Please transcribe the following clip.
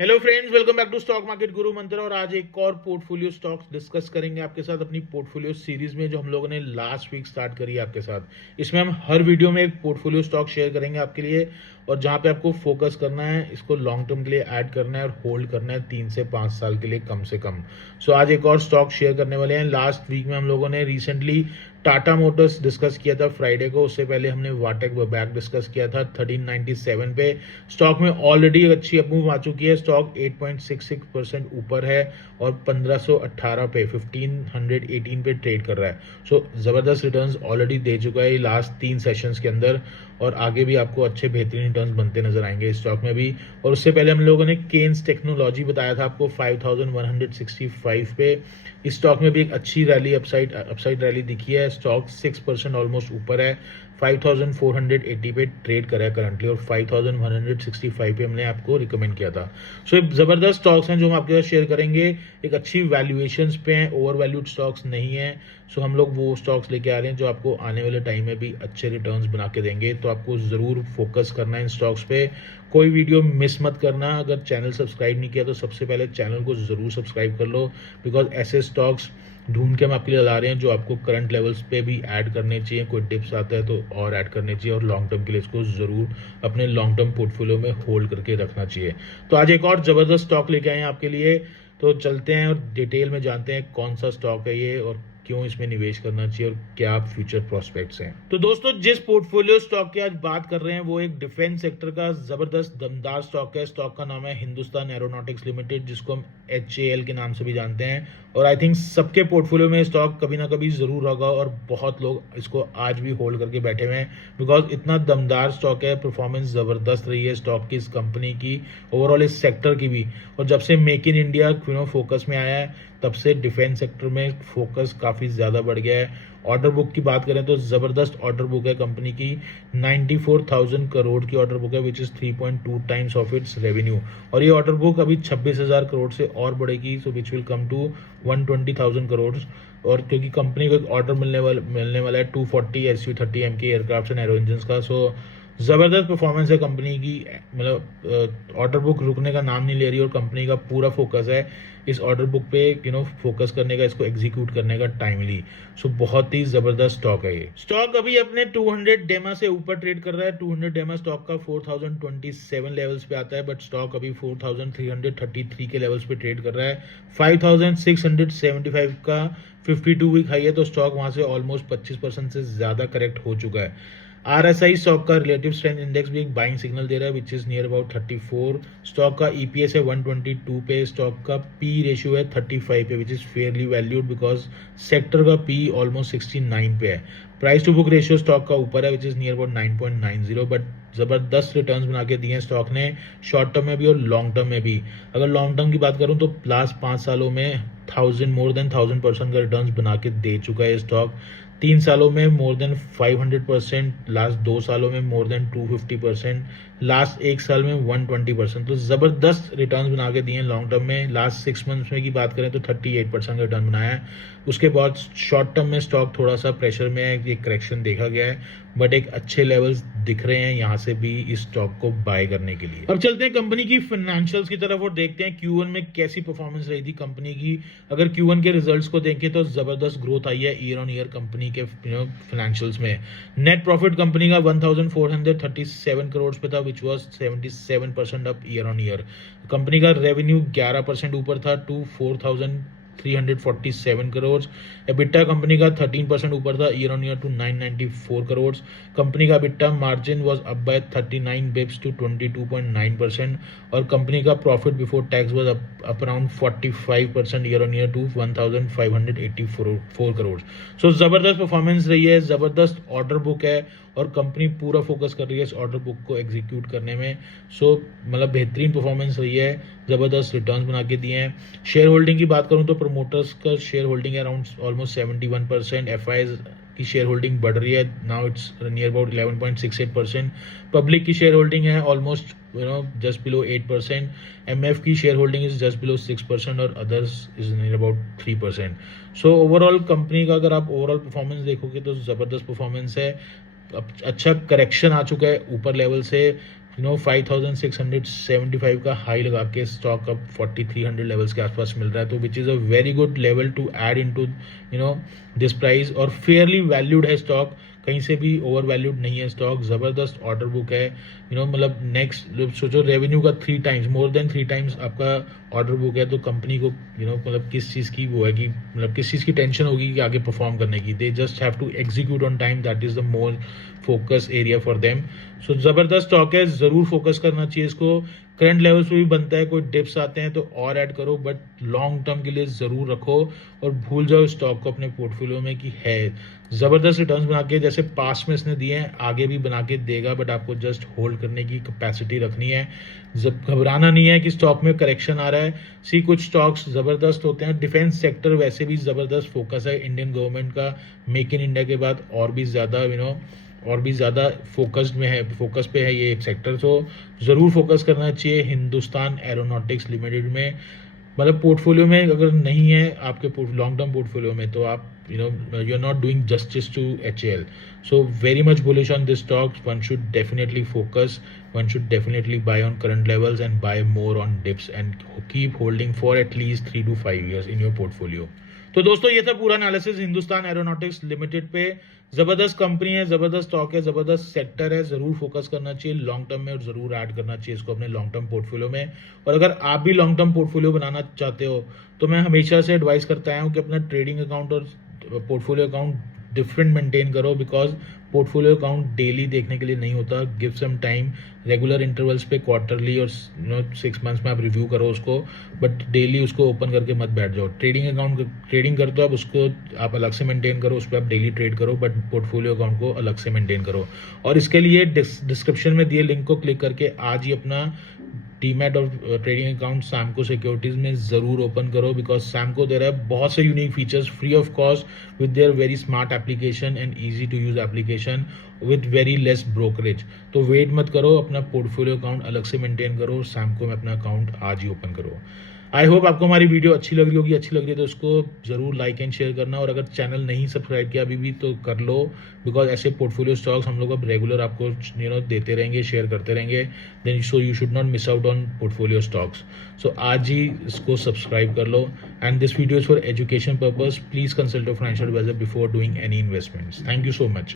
Hello friends, welcome back to stock market Guru Mantra. और आज एक और पोर्टफोलियो स्टॉक्स डिस्कस करेंगे आपके साथ अपनी पोर्टफोलियो सीरीज में, जो हम लोगों ने लास्ट वीक स्टार्ट करी है आपके साथ। इसमें हम हर वीडियो में एक पोर्टफोलियो स्टॉक शेयर करेंगे आपके लिए, और जहां पे आपको फोकस करना है, इसको लॉन्ग टर्म के लिए ऐड करना है और होल्ड करना है 3 से 5 साल के लिए कम से कम। सो आज एक और स्टॉक शेयर करने वाले हैं। लास्ट वीक में हम लोगों ने रिसेंटली टाटा मोटर्स डिस्कस किया था फ्राइडे को। उससे पहले हमने वाटेक बैक डिस्कस किया था 1397 पे। स्टॉक में ऑलरेडी अच्छी अपमूव आ चुकी है। स्टॉक 8.66% ऊपर है और 1518 पे 1518 पे ट्रेड कर रहा है। सो जबरदस्त रिटर्न्स ऑलरेडी दे चुका है लास्ट 3 सेशंस के अंदर, और आगे भी आपको अच्छे बेहतरीन रिटर्न्स बनते नजर आएंगे इस स्टॉक में भी। और उससे पहले हम लोगों ने केन्स टेक्नोलॉजी बताया था आपको 5165 पे। इस स्टॉक में भी एक अच्छी रैली अपसाइड रैली दिखी है। स्टॉक 6% ऑलमोस्ट ऊपर है, 5480 पे ट्रेड कर रहा है करंटली, और 5165 पे हमने आपको रिकमेंड किया था। सो एक जबरदस्त स्टॉक्स हैं जो हम आपके साथ शेयर करेंगे। एक अच्छी वैल्यूएशंस पे हैं, ओवर वैल्यूड स्टॉक्स नहीं है। सो हम लोग वो स्टॉक्स लेके आ रहे हैं जो आपको आने वाले टाइम में भी अच्छे रिटर्न्स बना के देंगे। तो आपको जरूर फोकस करना है इन स्टॉक्स पे, कोई वीडियो मिस मत करना। अगर चैनल सब्सक्राइब नहीं किया तो सबसे पहले चैनल को जरूर सब्सक्राइब कर लो, बिकॉज ऐसे स्टॉक्स ढूंढ के हम आपके लिए ला रहे हैं जो आपको करंट लेवल्स पे भी ऐड करने चाहिए। कोई टिप्स आता है तो और ऐड करने चाहिए, और लॉन्ग टर्म के लिए इसको जरूर अपने लॉन्ग टर्म पोर्टफोलियो में होल्ड करके रखना चाहिए। तो आज एक और जबरदस्त स्टॉक लेके आए हैं आपके लिए। तो चलते हैं और डिटेल में जानते हैं कौन सा स्टॉक है ये, और क्यों इसमें निवेश करना चाहिए, और क्या फ्यूचर प्रोस्पेक्ट्स हैं। तो दोस्तों, जिस पोर्टफोलियो स्टॉक की आज बात कर रहे हैं वो एक डिफेंस सेक्टर का जबरदस्त दमदार स्टॉक है। स्टॉक का नाम है हिंदुस्तान एरोनॉटिक्स लिमिटेड, जिसको हम HAL के नाम से भी जानते हैं। और आई थिंक सबके पोर्टफोलियो में स्टॉक कभी ना कभी जरूर होगा, और बहुत लोग इसको आज भी होल्ड करके बैठे हुए हैं, बिकॉज इतना दमदार स्टॉक है। परफॉर्मेंस जबरदस्त रही है स्टॉक की, इस कंपनी की, ओवरऑल इस सेक्टर की भी। और जब से मेक इन इंडिया फोकस में आया है, तब से डिफेंस सेक्टर में फोकस काफ़ी ज़्यादा बढ़ गया है। ऑर्डर बुक की बात करें तो ज़बरदस्त ऑर्डर बुक है कंपनी की। 94,000 करोड़ की ऑर्डर बुक है, which is 3.2 times of its revenue. और ये ऑर्डर बुक अभी 26,000 करोड़ से और बढ़ेगी, so which will come to 120,000 crore. और क्योंकि कंपनी को ऑर्डर मिलने वाला है 240 SU-30M के एयरक्राफ्ट एंड एरो इंजन का। सो ज़बरदस्त परफॉर्मेंस है कंपनी की। मतलब ऑर्डर बुक रुकने का नाम नहीं ले रही, और कंपनी का पूरा फोकस है इस ऑर्डर बुक पे फोकस करने का, इसको एग्जीक्यूट करने का टाइमली। सो बहुत ही जबरदस्त स्टॉक है ये। स्टॉक अभी अपने 200 डेमा से ऊपर ट्रेड कर रहा है। 200 डेमा स्टॉक का 4027 लेवल्स पे आता है, बट स्टॉक अभी 4333 के लेवल्स पे ट्रेड कर रहा है। 5675 का 52 वीक हाई है, तो स्टॉक वहां से ऑलमोस्ट 25% से ज्यादा करेक्ट हो चुका है। RSI स्टॉक का रिलेटिव स्ट्रेंथ इंडेक्स भी एक बाइंग सिग्नल दे रहा है, which is near about 34। Stock का EPS है 122 पे। स्टॉक का P रेशियो है 35 पे, which is fairly valued, because sector का P ऑलमोस्ट 69 पे है। Price to book ratio stock का ऊपर है, which is near about 9.90, but जबरदस्त रिटर्न्स बना के दिए हैं स्टॉक ने, शॉर्ट टर्म में भी और लॉन्ग टर्म में भी। अगर लॉन्ग टर्म की बात करूं तो लास्ट 5 सालों में मोर देन 1000% का रिटर्न्स बना के दे चुका है स्टॉक। 3 सालों में मोर देन 500%, लास्ट 2 सालों में मोर देन 250%, लास्ट 1 साल में 120%। तो जबरदस्त रिटर्न्स बना के दिए हैं लॉन्ग टर्म में। लास्ट 6 मंथ्स में की बात करें तो 38% का रिटर्न बनाया है। उसके बाद शॉर्ट टर्म में स्टॉक थोड़ा सा प्रेशर में है, ये करेक्शन देखा गया है, बट एक अच्छे लेवल्स दिख रहे हैं यहाँ से भी इस स्टॉक को बाय करने के लिए। अब चलते हैं कंपनी की फाइनेंशियल्स की तरफ और देखते हैं Q1 में कैसी परफॉर्मेंस रही थी कंपनी की। अगर Q1 के रिजल्ट्स को देखें तो जबरदस्त ग्रोथ आई है ईयर ऑन ईयर कंपनी के फाइनेंशियल्स में। नेट प्रॉफिट कंपनी का 1437 करोड़ पे था, which was 77% up year on year. Company का रेवेन्यू 11% ऊपर था टू 4,347 करोड़। एबिटा कंपनी का 13% ऊपर था year on year to 994 crore. Company का EBITDA margin was up by 39 bips to 22.9%, और कंपनी का profit before tax was up around 45% year on year to 1,584 crore. So जबरदस्त परफॉर्मेंस रही है, जबरदस्त ऑर्डर बुक है, और कंपनी पूरा फोकस कर रही है इस ऑर्डर बुक को एग्जीक्यूट करने में। सो मतलब बेहतरीन परफॉर्मेंस रही है, जबरदस्त रिटर्न्स बना के दिए हैं। शेयर होल्डिंग की बात करूं तो प्रमोटर्स का शेयर होल्डिंग है अराउंड ऑलमोस्ट 71%। FIs की शेयर होल्डिंग बढ़ रही है, now it's near about 11.68%। Public की शेयर होल्डिंग है ऑलमोस्ट जस्ट बिलो 8%। MF की share holding is just below 6%, और others is near about 3%। So overall company का अगर आप ओवरऑल परफॉर्मेंस देखोगे तो जबरदस्त परफॉर्मेंस है। अच्छा करेक्शन आ चुका है ऊपर लेवल से। 5675 का हाई लगा के स्टॉक अब 4300 लेवल्स के आसपास मिल रहा है, तो which is a very good level to add into this price, और फेयरली वैल्यूड है स्टॉक, कहीं से भी ओवर वैल्यूड नहीं है स्टॉक, ज़बरदस्त ऑर्डर बुक है, मतलब नेक्स्ट सोचो रेवेन्यू का 3 टाइम्स, मोर देन 3 टाइम्स आपका ऑर्डर बुक है, तो कंपनी को मतलब किस चीज़ की वो है कि मतलब किस चीज़ की टेंशन होगी कि आगे परफॉर्म करने की, they just have to execute on time, that is the more focus area for them. So ज़बरदस्त स्टॉक है, ज़रूर फोकस करना चाहिए इसको, करंट लेवल्स पे भी बनता है, कोई डिप्स आते हैं तो और ऐड करो, बट लॉन्ग टर्म के लिए ज़रूर रखो और भूल जाओ स्टॉक को अपने पोर्टफोलियो में कि है ज़बरदस्त रिटर्न्स बना के, जैसे पास्ट में इसने दिए हैं आगे भी बना के देगा, बट आपको जस्ट होल्ड करने की कैपेसिटी रखनी है, जब घबराना नहीं है कि स्टॉक में करेक्शन आ रहा है। कुछ स्टॉक्स ज़बरदस्त होते हैं, डिफेंस सेक्टर वैसे भी ज़बरदस्त फोकस है इंडियन गवर्नमेंट का, मेक इन इंडिया के बाद और भी ज़्यादा फोकस पे है ये एक सेक्टर, तो ज़रूर फोकस करना चाहिए हिंदुस्तान एरोनॉटिक्स लिमिटेड में। मतलब पोर्टफोलियो में अगर नहीं है आपके लॉन्ग टर्म पोर्टफोलियो में, तो आप you are not doing justice to HAL। So very much bullish on this stock, one should definitely focus, one should definitely buy on current levels and buy more on dips and keep holding for at least 3 to 5 years in your portfolio। तो दोस्तों ये था पूरा analysis Hindustan aeronautics limited पे। जबरदस्त company है, जबरदस्त stock है, जबरदस्त सेक्टर है, जरूर फोकस करना चाहिए लॉन्ग टर्म में और जरूर ऐड करना चाहिए इसको अपने लॉन्ग टर्म पोर्टफोलियो में। और अगर आप भी लॉन्ग टर्म पोर्टफोलियो बनाना चाहते हो तो मैं हमेशा से एडवाइस करता आया हूँ कि अपना ट्रेडिंग अकाउंट और पोर्टफोलियो अकाउंट डिफरेंट मेंटेन करो, बिकॉज पोर्टफोलियो अकाउंट डेली देखने के लिए नहीं होता, give some time, regular intervals पे क्वार्टरली और 6 मंथ्स में आप रिव्यू करो उसको, बट डेली उसको ओपन करके मत बैठ जाओ। ट्रेडिंग करते हो आप, उसको आप अलग से मेंटेन करो, उस पर आप डेली ट्रेड करो, बट पोर्टफोलियो अकाउंट को अलग से मेंटेन करो। और इसके लिए डिस्क्रिप्शन में दिए लिंक को क्लिक करके आज ही अपना डीमैट और ट्रेडिंग अकाउंट सैमको सिक्योरिटीज में जरूर ओपन करो, बिकॉज सैमको दे रहा है बहुत से unique features free of cost with their very smart application and easy to use application with very less brokerage. तो वेट मत करो, अपना पोर्टफोलियो अकाउंट अलग से मेंटेन करो, सैमको में अपना अकाउंट आज ही ओपन करो। आई होप आपको हमारी वीडियो अच्छी लग रही होगी, अच्छी लग रही है तो उसको जरूर लाइक एंड शेयर करना, और अगर चैनल नहीं सब्सक्राइब किया अभी भी तो कर लो, बिकॉज ऐसे पोर्टफोलियो स्टॉक्स हम लोग अब रेगुलर आपको देते रहेंगे, शेयर करते रहेंगे, then so you should not miss out on portfolio stocks. So आज ही इसको सब्सक्राइब कर लो, and this video is for education purpose, please consult your financial advisor before doing any investments. Thank you so much.